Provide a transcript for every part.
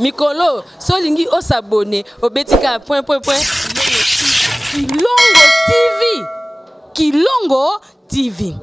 Mikolo, solingi o s'abonner au betika point. Kilongo TV.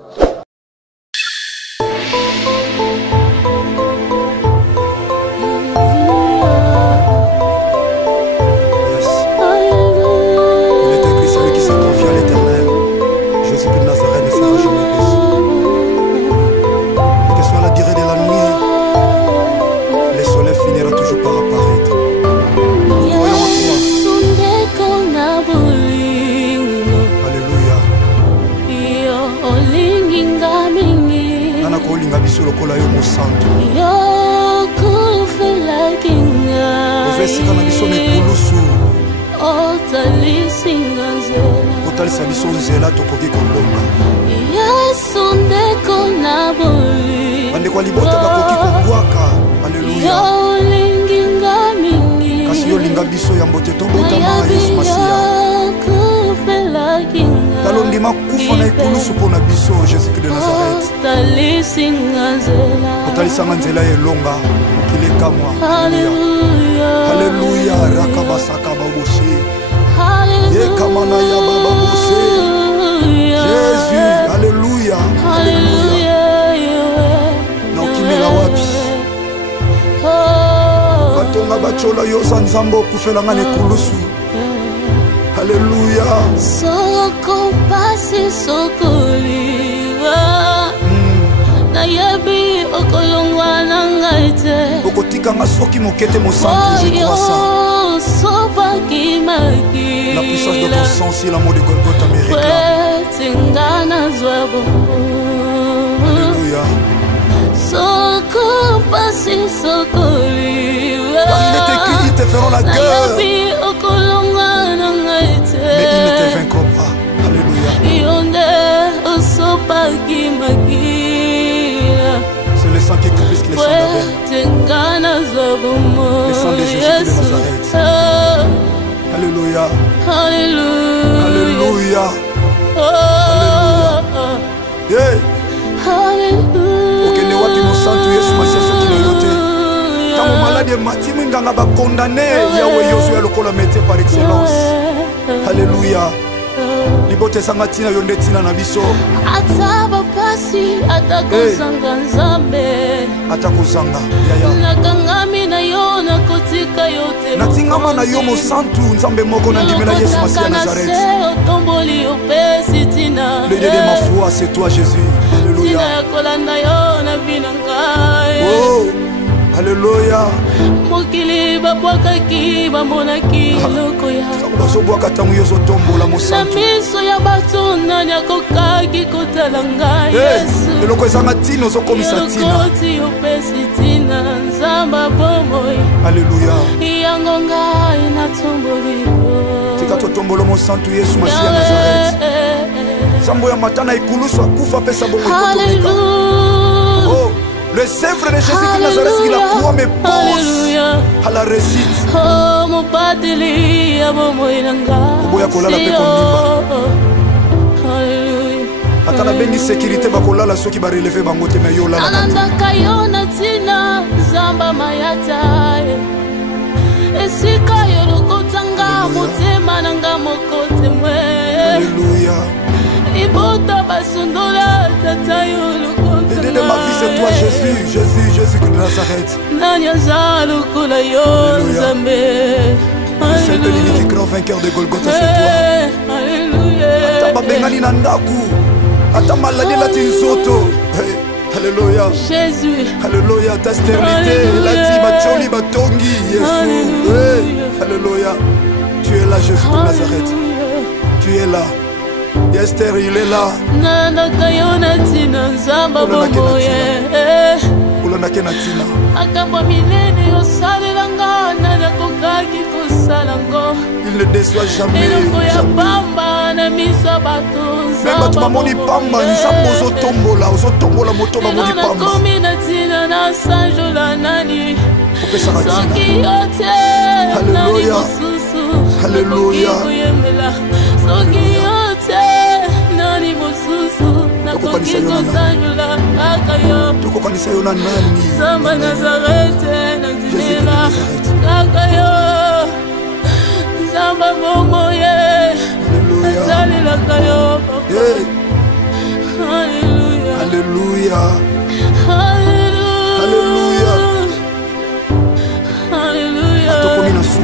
Lokola yo mosantu yo kufela kinga ovesika na biso mekulusu otalisinga nzela otalisa biso nzela tokoki kolonga yesu ndeko na boli bandeko libota bakoki kobwaka haleluya yo olinginga mingi kasi yo linga biso ya mbote tobotama yesu masiya kufela kinga talondima kufa na ekulusu mpona biso jésus-christ de nazareth otalisanga nzela elonga mokili ekamwa haleluya rakabasaka baboshe yekamana ya bababoshe jésus haleluya na okimela wapi batonga bacola yoza nzambe okufelanga na ekulusu haleluya soko pasi sokoliwa na yebi okolongwa na ngaite okotikanga soki mokete mosantu je crois ça sopaki maki la puissance de ton sang si l'amour de Golgotha me réclame tingana zwabo haleluya soko pasi sokoliwa il était qui te feront la guerre yebi okolongwa mais il ne te vaincra pas. Alléluia. C'est le sang qui confisque les sangs d'Abel. Le sang de Jésus de Nazareth. Alléluia. Alléluia. Alléluia. Ok, ne wapi mosantu Yesu Masiya soki na yote. Tango malade matimu nganga ba condamné Yahweh Yosué lokola métier par excellence. Alléluia. Libote sanga tina yonde tina na biso. Ataba pasi atakozanga nzambe. Atakozanga yaya. Nakangami na yo na kotika yote. Natingama na yo mosantu nzambe moko na ndimela Yesu Masiya Nazareth. Otomboli opesi tina. Le Dieu de ma foi c'est toi Jésus. Alléluia. Tina yakolanda yo na binanga. Oh. Alléluia. Mokili babwakaki bamonaki loko ya bazobwaka tango yozo tombola mosantu na miso ya bato nani akokaki kotala ngai Yesu eloko ezanga tina ozokomisa tina elokoti opesi tina nzamba bomoi Alléluia yango ngai natomboli tika totombola mosantu Yesu Masiya Nazareth zambo ya matana ekulusu akufa pesa bomoi kotomeka oh. Le sèvre de Jésus-Christ Nazareth qui la croix me pose à la récite. Oh mon pateli abomoinanga. Oboya kolala pe kondimba. Alléluia. Atana beni sécurité bakolala soki ba relever bango te me yo la. Ananda kayona tina zamba mayata. Esika yo lokotanga motema nanga mokote mwe. Alléluia. Ibota basundola tata yo lokotanga. L'idée de ma vie c'est toi Jésus, Jésus de Nazareth. Le seul de l'unique grand vainqueur de Golgotha c'est toi. Alléluia. Atama bengani na ndaku. Atama maladie la tinzoto. Alléluia. Jésus. Alléluia. Ta stérilité, la ti bacholi batongi Jésus. Alléluia. Tu es là Jésus de Nazareth. Tu es là. Esther il est là. Nana kayona tina nzamba bomoye. Ulona kena tina. Akamba milene osalelanga nana kokaki kosalango. Il ne déçoit jamais. Eloko ya pamba na misa bato nzamba. Même tu mamoni pamba nzambo ozotombola moto mamoni pamba. Nana komi na tina na sanjola nani. Soki yote. Alléluia. Alléluia. Soki yote. Tuko kanisa yona nani? Zamba Nazareth, Nazareth.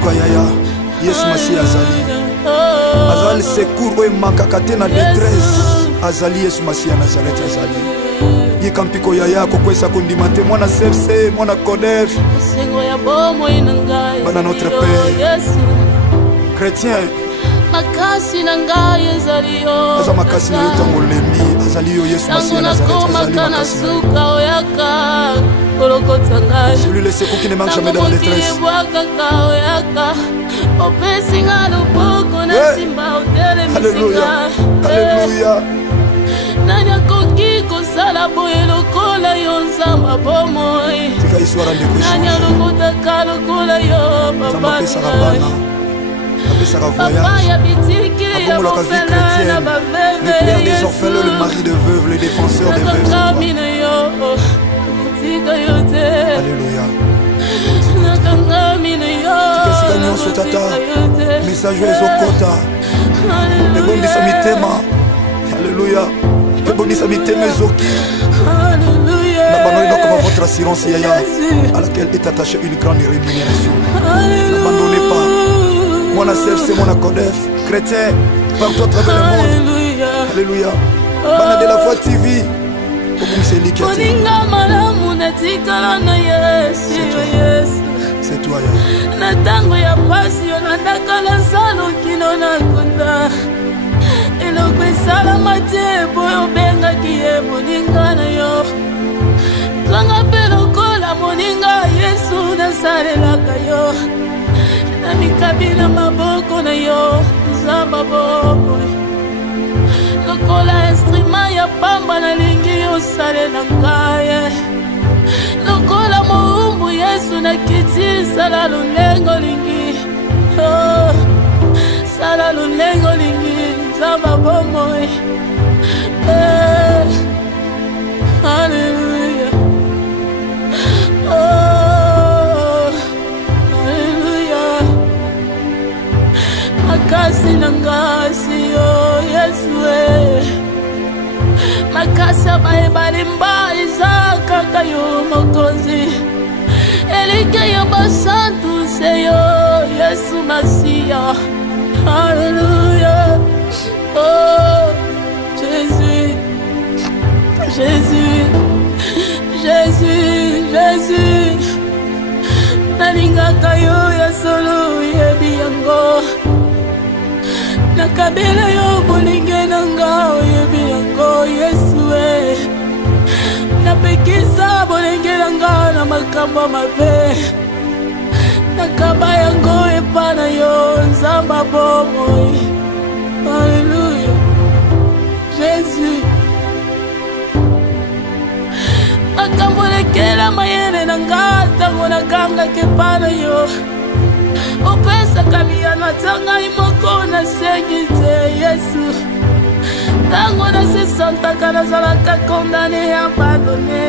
luka yaya Yesu Masi azali azali secours oyo emakaka te na détresse azali Yesu Masi ya Nazareth azali yikampiko yaya kokwesa kondima te mwana CFC mwana CODEF bana notre Père chrétien makasi na ngai ezali yo aza makasi na yo ntango olembi azali yo Yesu Masi ya Nazareth azali makasi na yo oyaka kolokota ngai celui le secours qui ne manque jamais dans la détresse opesinga loboko na simba otelemisika Alléluia nani akoki kosala boye lokola yo nzamba bomoi nani alokotaka lokola yo papa papa ya bitiki ya mofela na baveve le père des orphelins, le mari de veuve, le défenseur des veuves, c'est toi. Alléluia. Tikesika nyonso tata message ezokota ebondisa mitema. Alléluia. Ebondisa mitema ezoki n'abandonnez pas comme votre assurance yaya à laquelle est attachée une grande rémunération. N'abandonnez pas. Mon CFC, mon CODEF, chrétien, partout à travers le monde. Alléluia. Bana de la Voix TV. C'est toi, Yaya. Natango ya pasi yonandaka na salo kino na kunda eloko esalama te boyo bengaki ye moninga na yo twanga mpe lokola moninga Yesu nasalelaka yo na mikabi na maboko na yo nzamba boboy lokola instrument ya pamba nalingi osalela ngai lokola moumbu Yesu nakiti sala lulengo lingi sala lulengo lingi nzamba bomoy Hallelujah. Hallelujah. Makasi nangasi yo Yesu makasi abayebali mba izaka kayo mokonzi elike yo basantu seyo Yesu Masiya. Hallelujah. Oh Jésus, Jésus, Jésus, Jésus. Nalingaka yo ya solo yebi yango nakabela yo bolinge nanga yebi yango Yesu napekisa bolinge nanga na makambo mabe nakaba yango epana yo nzamba bomoy. Alléluia. Jésus makambo lekela mayele nanga tango nakanga kepana yo opesaka miyano atangai moko nasengi te Yesu tango nasesantaka nazalaka kondane abandone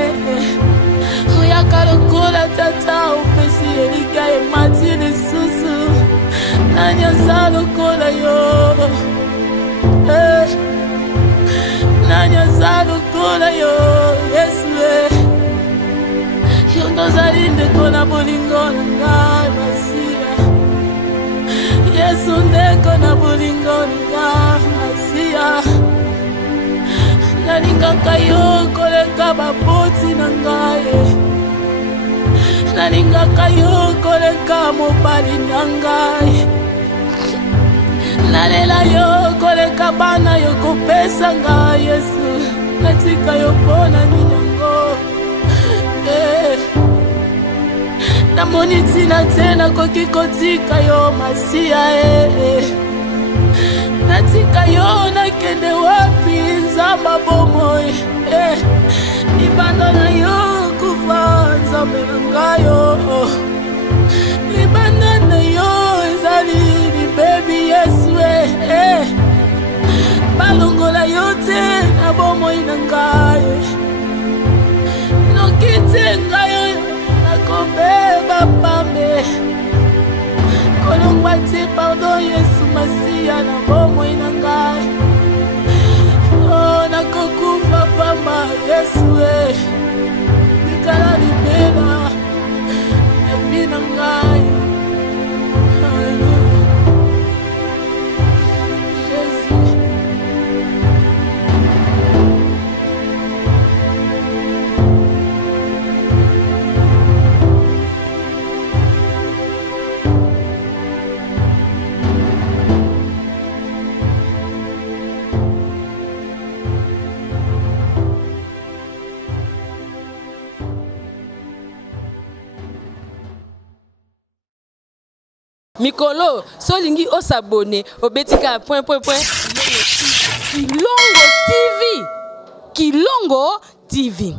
oyaka lokola tata opesi elika emati lisusu nani aza lokola yo nani aza lokola yo Yesu yo ndozali ndeko na bolingo nanga Masiya Yesu ndeko na bolingo nanga Masiya nalingaka yo koleka baboti na ngai nalingaka yo koleka mobali na ngai nalela yo koleka bana yo kopesa ngai Yesu natika yo mpona ninyango namoni ntina te nakoki kotika yo Masiya natika yo nakende wapi nzamba bomoy libanda na yo kufa nzambe na ngayo libanda na yo ezali libebi Yesu balongola yo te na bomoy na ngayo noki te ngayo nakobeba pambe kolongwa te pardon Yesu Masiya na bomoy na ngai nakokufa pamba Yesu likala libela epi na ngai Mikolo, solingi o s'abonner au betika point. Kilongo TV. Kilongo TV.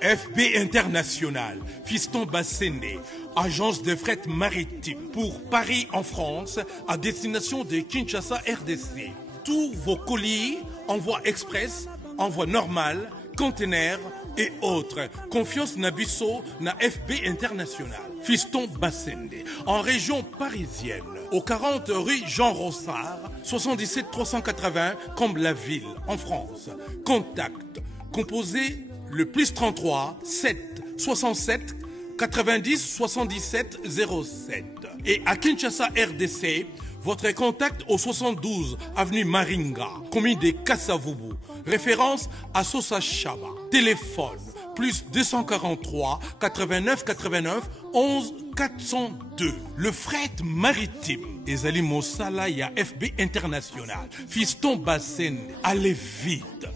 FB International, Fiston Bassende, agence de fret maritime pour Paris en France, à destination de Kinshasa RDC. Tous vos colis, envoi express, envoi normal, conteneurs et autres. Confiance Nabisso na FB International. Fiston Bassende, en région parisienne, au 40 rue Jean Rossard, 77 380 Comble-la-Ville, en France. Contact, composé le +33 7 67 90 77 07. Et à Kinshasa RDC, votre contact au 72 avenue Maringa, commune de Kassavubu, référence à Sosa Chaba. Téléphone +243 89 89 11 402. Le fret maritime. Ezali Mosala ya FB International. Fiston Bassende. Allez vite,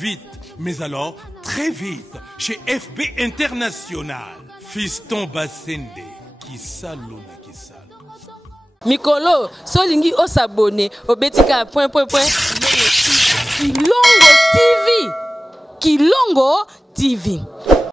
vite, mais alors très vite chez FB International. Fiston Bassende. Kisalona Kisal. Mikolo, solingi o s'abonner au betika point. Kilongo TV. Kilongo TV.